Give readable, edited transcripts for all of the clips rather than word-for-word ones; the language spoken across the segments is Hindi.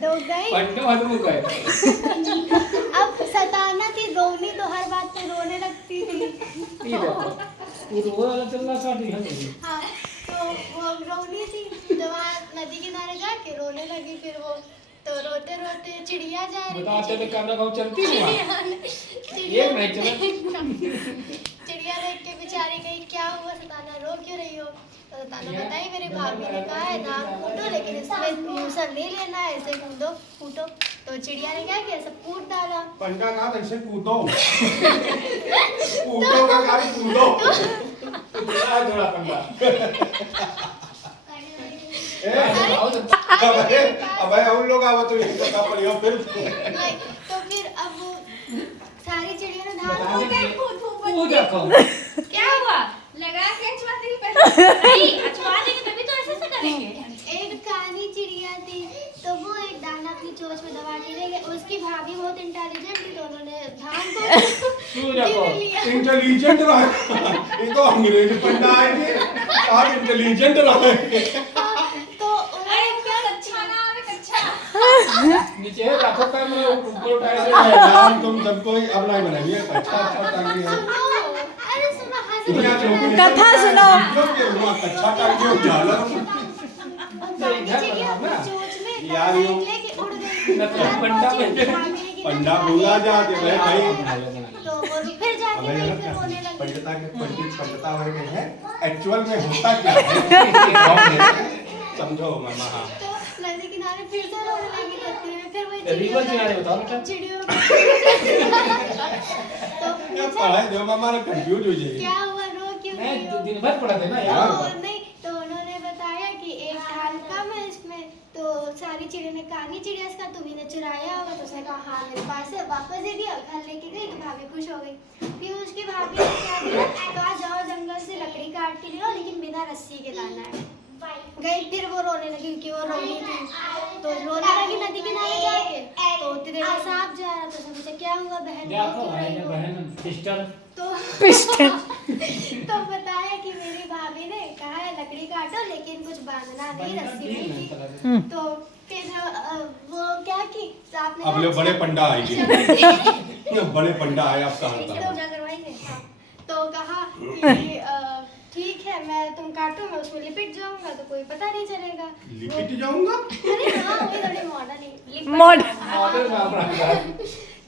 तो गई। अब सताना थी, रोनी तो हर बात पे रोने लगती थी। हाँ, तो वो रोनी थी तो वहाँ नदी किनारे जाके रोने लगी। फिर वो तो रोते रोते चिड़िया जा रही थी, चिड़िया देख के बेचारी गई, क्या हुआ सताना, रो क्यों रही हो? तो सताना बताई, मेरे भाभी ने कहा है नाक फूटो, लेकिन इसमें मूसल नहीं लेना है, ऐसे कूदो फूटो। तो चिड़िया ने क्या किया, सब कूद डाला। पंडा कहा ऐसे कूदो कूदो का गाड़ी कूदो थोड़ा पंडा। अब हम लोग आवा तो यही करना पड़ेगा फिर। तो फिर अब वो सारी चिड़िया ने धान क्या हुआ, लगा के अचवा देंगे पहले, अचवा देंगे तभी तो ऐसे करेंगे। एक काली चिड़िया थी, तो वो एक दाना अपनी चोंच में दबा के ले गए। उसकी भाभी बहुत इंटेलिजेंट थी, तो उन्होंने धान को लिया। इंटेलिजेंट रहा ये तो अंग्रेज पंडा है ये, आप इंटेलिजेंट रहे। तो उन्होंने क्या अच्छा ना आवे, अच्छा नीचे रखो कैमरा, ऊपर उठाए नाम तुम सबको अब नहीं बनाइए। अच्छा अच्छा टांगी है, अरे सुनो, कथा सुनो। अच्छा टांगी हो जाला यार लेके उड़ गई। पंडा भूला जाते भाई। तो वो फिर जाके फिर रोने लगी। पंडिता के पंडिता हो गए हैं, एक्चुअल में होता क्या है समझो मामा। हाँ, तो नदी किनारे फिर से रोने लगी रहती है। फिर वही रिवर किनारे बताओ बेटा। चिड़ियों क्या पढ़ा जो मामा ने कंफ्यूज हो जाए। क्या हुआ, रो क्यों रही हो? दिन भर पढ़ा थे ना यार। तो नहीं, तो उन्होंने बताया कि एक ढाल कम है इसमें। तो सारी चिड़िया ने कहा, नहीं चिड़िया इसका तुम्ही ने चुराया होगा। तो उसने कहा हाँ मेरे पास है, वापस दे दिया। घर लेके गई तो भाभी खुश हो गई। फिर उसकी भाभी ने क्या किया, कहा जाओ जंगल से लकड़ी काट के ले आओ, लेकिन बिना रस्सी के लाना है। गई, फिर वो रोने लगी क्योंकि वो रोनी थी। तो रोने लगी नदी किनारे जाके। तो उतने में सांप जा रहा, तो उसने पूछा क्या हुआ बहन, रो क्यों रही हो? बहन सिस्टर तो बताया कि मेरी भाभी ने कहा है लकड़ी काटो, लेकिन कुछ बांधना नहीं, रस्सी नहीं थी। तो फिर वो क्या की सांप ने अब ले बड़े पंडा आएंगे बड़े पंडा आए आपका पूजा करवाएंगे। हाँ, तो कहा कि ठीक है, मैं तुम काटो, मैं उसमें लिपट जाऊंगा तो कोई पता नहीं चलेगा। लिपट जाऊंगा? अरे हाँ, वही थोड़ी मॉडर्न मॉडर्न।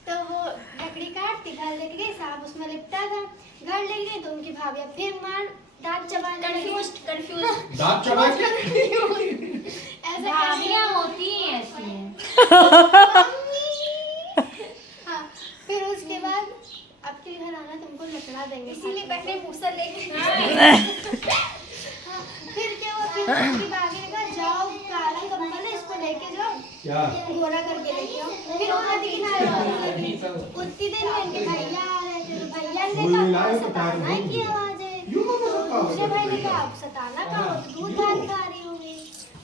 तो वो लकड़ी काटती, घर लेके गई, सांप उसमें लिपटा था। घर लेके गई तो उनकी भाभी अब फिर मार दांत चबाने लगी। कंफ्यूज दांत चबा के ऐसा भाभियां होती हैं ऐसी हैं। हाँ, फिर उसके बाद अब के घर आना तुमको लकड़ा देंगे, इसीलिए पहले मूसल लेके हाँ, फिर क्या हुआ, फिर उसकी भाभी ने कहा जाओ काला कंबल है, इसको लेके जाओ, क्या घोड़ा करके लेके आओ। फिर वो नदी किनारे उतनी देर में इनके भैया आ रहे थे। तो भैया ने कहा सताना की आवाज है। तो दूसरे भाई ने कहा सताना का हो, दूध भात खा रही होंगी।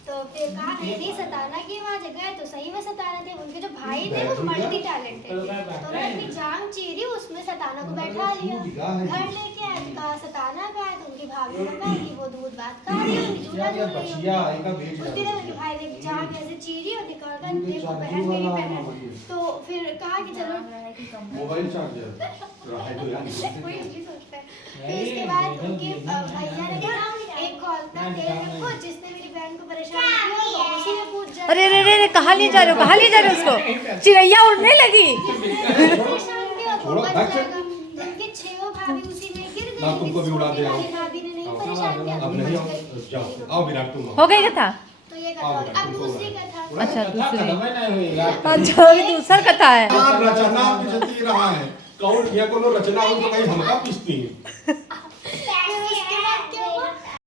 तो फिर कहा नहीं सताना की आवाज है। गए तो सही में सताना थे। उनके जो भाई थे वो मल्टी टैलेंटेड थे, तो उन्होंने अपनी जांग चीरी, उसमें सताना को बैठा लिया। घर लेके आए तो कहा सताना का है। तो उनकी भाभी ने कहा कि वो दूध भात खा रही होगी, झूला झूल रही होगी। उसी दिन उनके भाई ने जांग ऐसे चीरी और निकाला, देखो बहन मेरी बहन। तो फिर कहा कि चलो मोबाइल चार्जर रहा तो यार कोई नहीं सोचता है। फिर इसके बाद उनके भैया ने कहा एक कॉलता तेल रखो, जिसने मेरी बहन को परेशान किया होगा उसी ने पूछ जाए। अरे अरे अरे कहाँ ले जा रहे हो, कहाँ ले जा रहे हो उसको? चिड़ैया उड़ने लगी। परेशान किया तो बच जाएगा। उनके छह भाभी उसी में गिर गई। ना तुमको भी उड़ा दे आओ। भाभी ने नहीं परेशान किया। अब नहीं आओ, जाओ आओ विराट तुम हो गई कथा? तो ये कथा अब दूसरी कथा। अच्छा दूसरी। नहीं हुई रात। अच्छा अभी दूसरा कथा है। रचना पिछती रहा है कौन ये कोनो रचना हो तो भाई हमका पिसती है। फिर उसके